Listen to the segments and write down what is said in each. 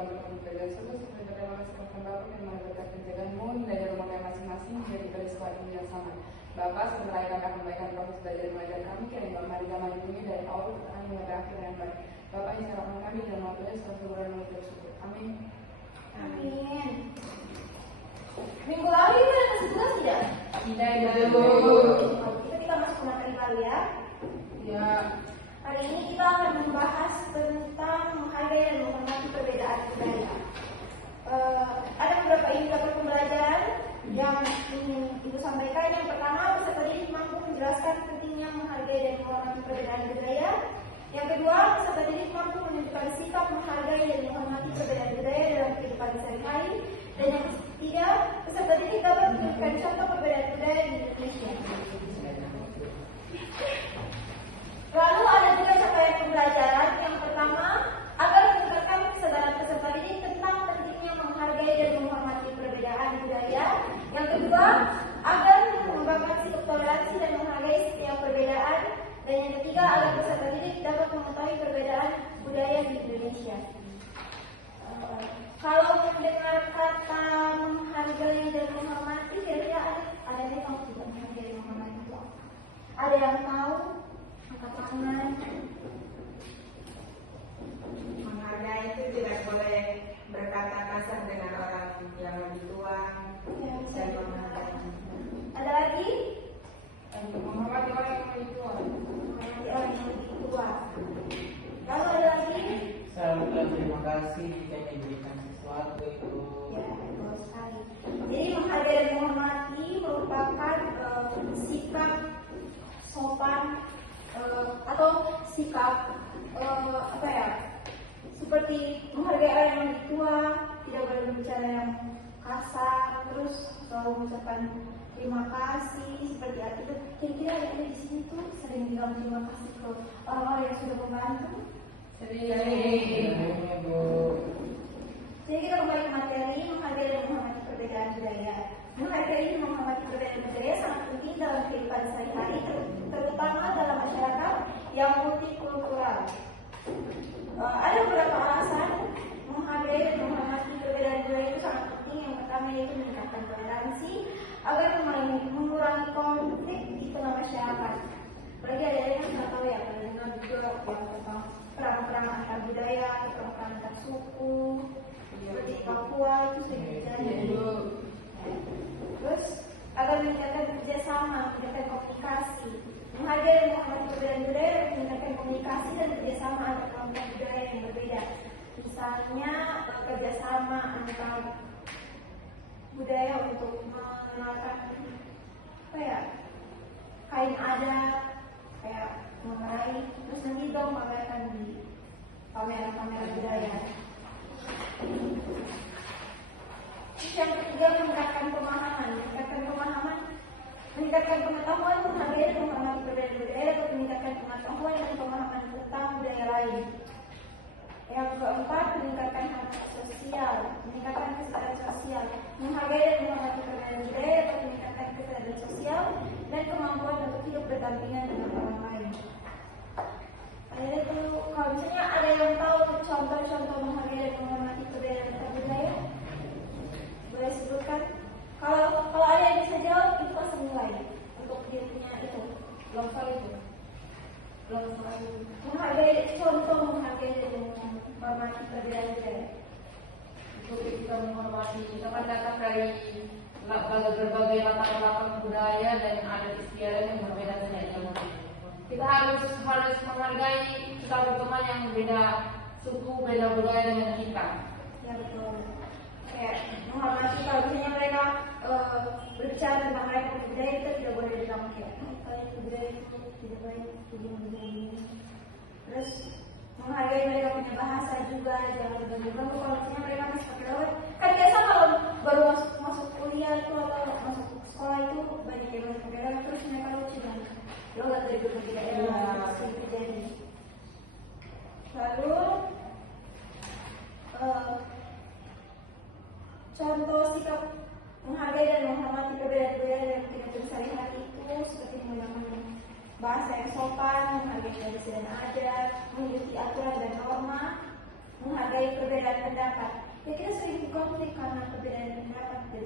kami pekerjaan sungguh seperti berterima kasih kepada Bapak yang mengajarkan penjagaan-Mu dari rumah kami masing-masing menjadi pada sekolah ini yang sama. Bapak, sebentar kami akan memberikan proses belajar dan mengajar kami, kiranya Bapak mari lindungi dari awal pertengahan hingga akhir yang baik. Bapak yang serahkan kami dalam waktunya sesuai dengan mengucap syukur. Amin. Amin. Minggu lalu itu ada tugas tidak? Tidak, Kita masuk ke materi baru ya. Ya. Hari ini kita akan membahas tentang menghargai dan menghormati perbedaan budaya. Ada beberapa indikator pembelajaran yang ingin Ibu sampaikan. Yang pertama, peserta didik mampu menjelaskan pentingnya menghargai dan menghormati perbedaan budaya. Yang kedua, peserta didik mampu menunjukkan sikap menghargai dan menghormati perbedaan budaya dalam kehidupan sehari-hari. Dan yang ketiga, peserta didik dapat menunjukkan contoh perbedaan budaya di Indonesia. Lalu ada juga capaian pembelajaran. Yang pertama, agar meningkatkan kesadaran peserta didik tentang pentingnya menghargai dan menghormati perbedaan budaya. Yang kedua, agar mengembangkan sikap toleransi dan menghargai setiap perbedaan. Dan yang ketiga, agar peserta didik dapat mengetahui perbedaan budaya di Indonesia. Kalau mendengar kata menghargai dan menghormati, kira-kira ada yang tahu tidak menghargai dan menghormati itu apa? Ada yang tahu? Angkat tangan. Menghargai itu tidak boleh berkata kasar dengan orang yang lebih tua. Ya, Dan menghargai. ada lagi? Menghormati orang yang lebih tua. Menghargai orang yang lebih tua. Lalu ada lagi? Saya ucapkan terima kasih jika diberikan sesuatu itu. Ya, betul sekali. Jadi menghargai dan menghormati merupakan sikap sopan atau sikap apa ya? Seperti menghargai orang yang lebih tua, tidak boleh berbicara yang kasar, terus selalu mengucapkan terima kasih seperti itu. Kira-kira ada di sini tuh sering bilang terima kasih ke orang-orang yang sudah membantu. Sering. Bu. Jadi kita kembali ke materi menghargai dan menghormati perbedaan budaya. Menghargai dan menghormati perbedaan budaya sangat penting dalam kehidupan sehari-hari, terutama dalam masyarakat yang multikultural. Ada beberapa alasan menghargai dan menghormati perbedaan budaya itu sangat penting. Yang pertama yaitu meningkatkan toleransi agar mengurangi konflik di tengah masyarakat. Apalagi ada yang kita tahu ya, ada dengar juga yang tentang perang-perang antar budaya, perang-perang antar suku, seperti Papua itu sering terjadi. Terus agar meningkatkan kerjasama, meningkatkan komunikasi. Menghargai dan menghormati perbedaan budaya dan meningkatkan komunikasi dan kerjasama antar kelompok budaya yang berbeda. Misalnya kerjasama antar budaya untuk mengenalkan apa ya, kain adat, kayak mengenai, terus nanti dong pamerkan di pameran-pameran budaya. Terus yang ketiga, meningkatkan pemahaman, meningkatkan pengetahuan menghargai dan menghormati perbedaan budaya dapat meningkatkan pengetahuan dan pemahaman tentang budaya lain. Yang keempat, meningkatkan hak sosial, meningkatkan kesadaran sosial, menghargai dan menghormati perbedaan budaya dapat meningkatkan kesadaran sosial dan kemampuan untuk hidup berdampingan dengan orang lain. Itu kalau misalnya ada yang tahu contoh-contoh menghargai dan menghormati perbedaan budaya, boleh sebutkan. Kalau ada yang bisa jawab, itu pasti nilai untuk dirinya itu. Belum menghargai, contoh menghargai dan menghormati perbedaan budaya. Itu kita menghormati, kita kan datang dari berbagai latar belakang budaya dan adat istiadat yang berbeda saja. Kita harus menghargai kita teman yang beda suku, beda budaya dengan kita. Ya betul. Kayak menghormati kalau misalnya mereka berbicara tentang mereka budaya, kita tidak boleh bilang kayak kalian budaya itu tidak baik, begini. Terus menghargai mereka punya bahasa juga, jangan bergabung kalau misalnya mereka masih pakai lewat. Kan biasa kalau baru masuk kuliah itu atau masuk sekolah itu banyak yang masih pakai lewat, terus mereka lucu kan. Lo gak dari berbagai daerah sering terjadi. Lalu contoh sikap menghargai dan menghormati perbedaan budaya dalam kehidupan sehari-hari itu seperti menggunakan bahasa yang sopan, menghargai tradisi dan adat, mengikuti aturan dan norma, menghargai perbedaan pendapat.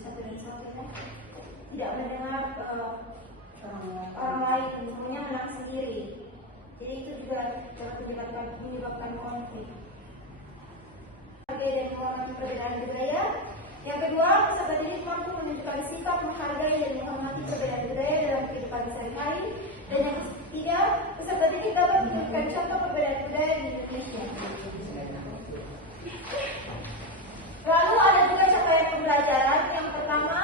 satu dan satunya. Tidak mendengar orang lain, semuanya menang sendiri. Jadi itu juga dapat menyebabkan konflik. Menghargai dan menghormati perbedaan budaya. Yang kedua, peserta didik mampu menunjukkan sikap menghargai dan menghormati perbedaan budaya dalam kehidupan sehari-hari. Dan yang ketiga, peserta didik dapat menunjukkan contoh perbedaan budaya di Indonesia. Lalu ada juga capaian pembelajaran. Yang pertama,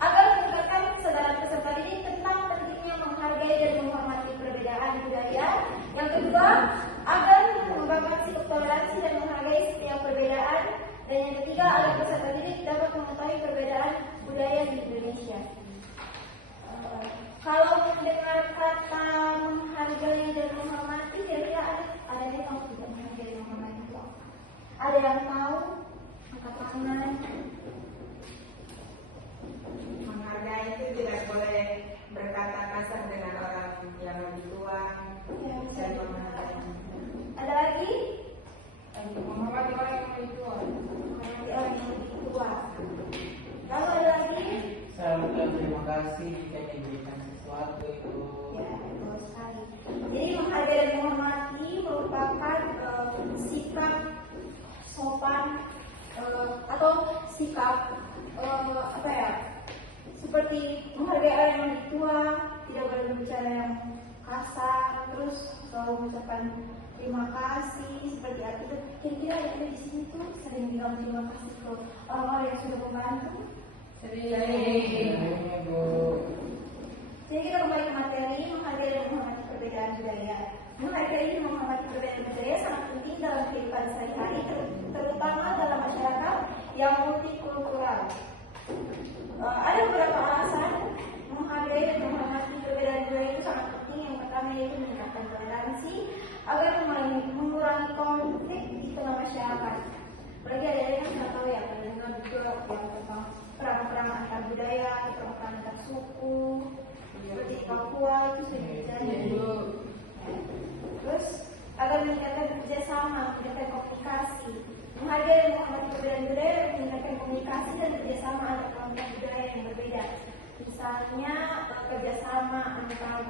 agar meningkatkan kesadaran peserta didik tentang pentingnya menghargai dan menghormati perbedaan budaya. Yang kedua, agar mengembangkan sikap toleransi dan menghargai setiap perbedaan. Dan yang ketiga, agar peserta didik dapat mengetahui perbedaan budaya di Indonesia. Kalau mendengar kata menghargai dan menghormati, kira-kira ada yang tahu tidak menghargai dan menghormati itu? Ada yang tahu? Angkat tangan. Menghargai itu tidak boleh berkata kasar dengan orang yang lebih tua dan menghargai. Ada lagi? Menghormati orang yang lebih tua. Menghormati orang yang lebih tua. Lalu ada lagi? Selalu bilang terima kasih jika diberikan sesuatu itu. Ya, betul sekali. Jadi menghargai dan menghormati merupakan sikap sopan atau sikap seperti menghargai orang yang lebih tua, tidak boleh berbicara yang kasar, terus selalu mengucapkan terima kasih seperti itu. Kira-kira ada di sini tuh sering bilang terima kasih ke orang-orang yang sudah membantu. Ini Bu. Jadi kita kembali ke materi menghargai dan menghormati perbedaan budaya. Menghargai dan menghormati perbedaan budaya sangat penting dalam kehidupan sehari-hari, terutama dalam masyarakat yang multikultural. Ada beberapa alasan menghargai dan menghormati perbedaan budaya itu sangat penting. Yang pertama yaitu meningkatkan toleransi agar mengurangi konflik di tengah masyarakat. Apalagi ada yang nggak tahu ya, ada yang juga yang tentang perang-perang antar budaya, perang-perang antar suku, seperti di Papua itu sudah terjadi. Terus agar meningkatkan kerjasama, meningkatkan komunikasi. Menghargai dan menghormati perbedaan budaya dan meningkatkan komunikasi dan kerjasama antar kelompok budaya yang berbeda. Misalnya kerjasama antar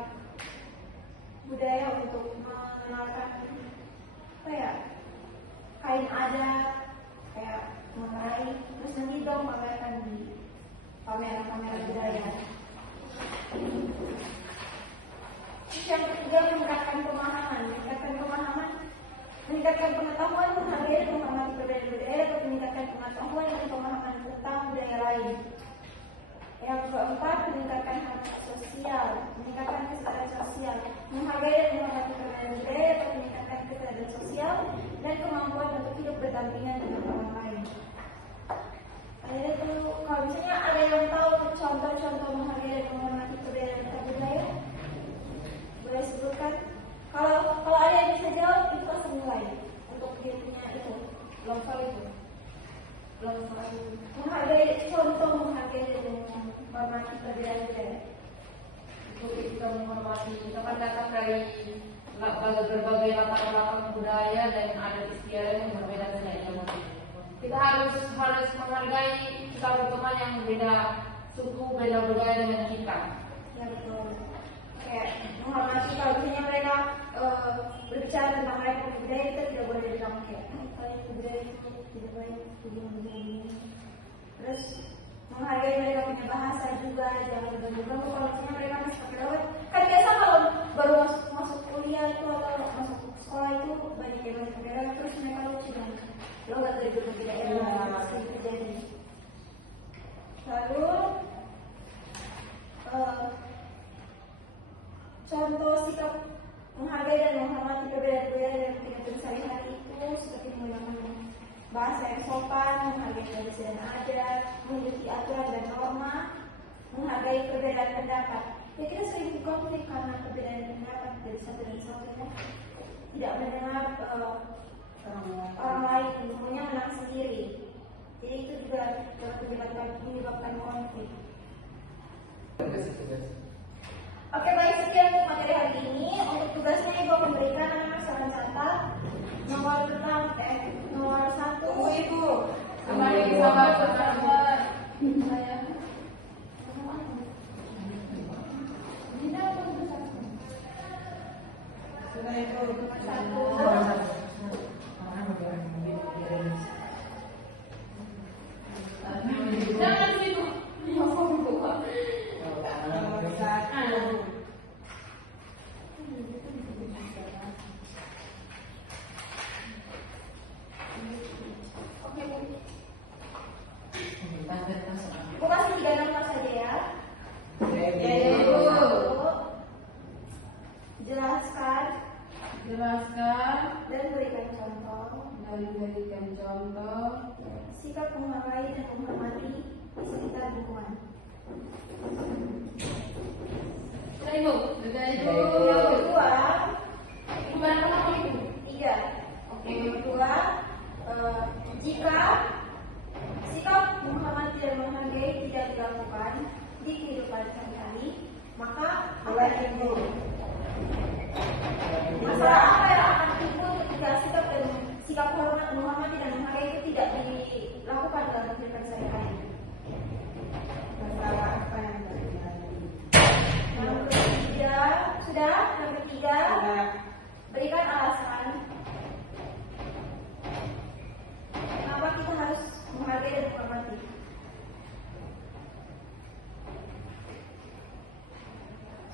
budaya untuk mengenalkan kain adat, kayak mengenai, terus nanti dong pamerkan di pameran budaya. Yang ketiga, meningkatkan pemahaman, meningkatkan pengetahuan menghargai dan menghormati perbedaan budaya dapat meningkatkan pengetahuan dan pemahaman tentang budaya lain. Yang keempat, meningkatkan hak sosial, meningkatkan kesadaran sosial, menghargai dan menghormati perbedaan budaya dapat meningkatkan kesadaran sosial dan kemampuan untuk hidup berdampingan dengan orang lain. Itu kalau misalnya ada yang tahu contoh-contoh menghargai dan menghormati perbedaan antar budaya, boleh sebutkan. Kalau ada yang bisa jawab, itu langsung mulai untuk dirinya itu. Belum menghargai, contoh menghargai dan menghormati perbedaan budaya. Itu kita menghormati, kita kan datang dari berbagai latar belakang budaya dan adat istiadat yang berbeda saja. Kita harus menghargai satu teman yang beda suku, beda budaya dengan kita. Ya betul. Kayak menghormati kalau misalnya mereka berbicara tentang mereka budaya, kita tidak boleh bilang kayak kalian budaya itu tidak baik begini. Terus menghargai mereka punya bahasa juga, jangan bergabung kalau misalnya mereka masih pakai lewat. Kan biasa kalau baru masuk kuliah itu atau masuk sekolah itu banyak yang pakai lewat, terus mereka lucu kan. Logat dari berbagai daerah sering terjadi. Lalu contoh sikap menghargai dan menghormati perbedaan budaya dalam kehidupan sehari-hari itu seperti menggunakan bahasa yang sopan, menghargai tradisi dan adat, mengikuti aturan dan norma, menghargai perbedaan pendapat. Ya kita sering konflik karena perbedaan pendapat dari satu dan satunya. Tidak mendengar orang lain, semuanya menang sendiri. Jadi itu juga dapat menyebabkan konflik. Oke, baik, sekian untuk materi hari ini. Untuk tugasnya Ibu akan berikan saran catat nomor 1. Ibu. Kembali sahabat saya. menghargai dan menghormati di sekitar lingkungan. Sudah Ibu. Sudah Ibu. Yang kedua, Gimana kamu Ibu? iya. Yang kedua, jika sikap menghormati dan menghargai tidak dilakukan di kehidupan sehari-hari, maka akan timbul masalah apa yang akan timbul ketika sikap menghormati dan menghargai itu tidak dilakukan dalam kehidupan sehari-hari. Masalah apa yang terjadi? Yang ketiga, sudah. Yang ketiga, Sudah. berikan alasan kenapa kita harus menghargai dan menghormati.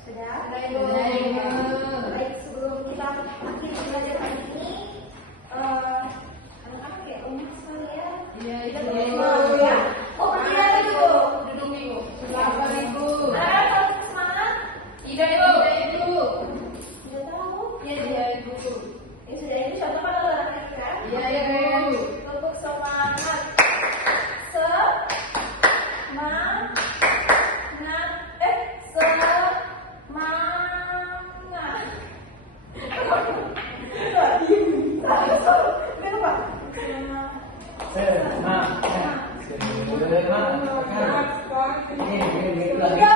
Sudah? Sudah Ibu. Sudah Ibu. Baik, sebelum kita akhiri belajar hari ini, anak-anak ya umur sekali ya. Iya Kita Ibu. dulu ya. Oh, tidak itu. Duduk Ibu. Sabar Ibu. Anak-anak kalau semangat, Ida Ibu. Ibu. sudah tahu? Iya Ibu. Ya sudah, itu contoh kalau olahraga kan? Iya Ibu. Untuk semangat. Semangat. Semangat. Semangat. Ini, Tiga